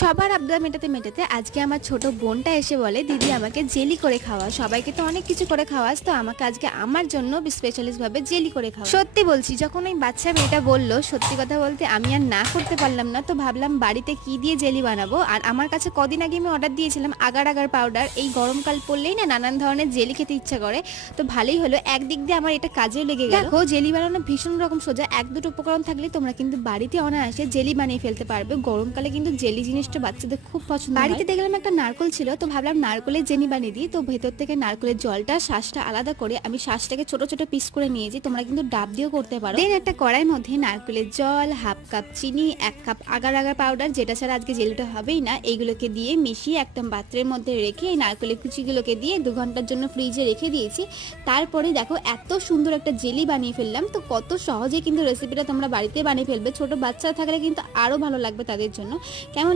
সবার আবদার মেটাতে মেটাতে আজকে আমার ছোট বোনটা এসে বলে, দিদি আমাকে জেলি করে খাওয়া। সবাইকে তো অনেক কিছু করে খাওয়াস, তো আমাকে আজকে আমার জন্য স্পেশালিস্ট ভাবে জেলি করে খাওয়া। সত্যি বলছি, যখন ওই বাচ্চা মেয়েটা বললো, সত্যি কথা বলতে আমি আর না করতে পারলাম না। তো ভাবলাম বাড়িতে কি দিয়ে জেলি বানাবো। আর আমার কাছে কদিন আগে আমি অর্ডার দিয়েছিলাম আগার আগার পাউডার। এই গরমকাল পড়লেই না নানান ধরনের জেলি খেতে ইচ্ছা করে। তো ভালোই হলো, একদিক দিয়ে আমার এটা কাজেও লেগে গেল। দেখো, জেলি বানানো ভীষণ রকম সোজা। এক দুটো উপকরণ থাকলে তোমরা কিন্তু বাড়িতে অনায়াসে জেলি বানিয়ে ফেলতে পারবে। গরমকালে কিন্তু জেলি জিনিসটা বাচ্চাদের খুব পছন্দ। বাড়িতে দেখলাম একটা নারকল ছিল, তো ভাবলাম নারকলের জেনি বানিয়ে দিই। তো ভেতর থেকে নারকলের জলটা, শ্বাসটা আলাদা করে আমি শ্বাসটাকে ছোট ছোট পিস করে নিয়েছি। তোমরা কিন্তু ডাব দিয়েও করতে পারো। দেন একটা কড়াইয়ের মধ্যে নারকলের জল, হাফ কাপ চিনি, 1 কাপ আগার আগার পাউডার, যেটা ছাড়া আজকে জেলিটা হবেই না, এইগুলোকে দিয়ে মিশিয়ে একটা পাত্রের মধ্যে রেখে এই নারকলের কুচিগুলোকে দিয়ে 2 ঘন্টার জন্য ফ্রিজে রেখে দিয়েছি। তারপরে দেখো এত সুন্দর একটা জেলি বানিয়ে ফেললাম। তো কত সহজে কিন্তু রেসিপিটা তোমরা বাড়িতে বানিয়ে ফেলবে। ছোট বাচ্চা থাকলে কিন্তু আরো ভালো লাগবে তাদের জন্য। কেমন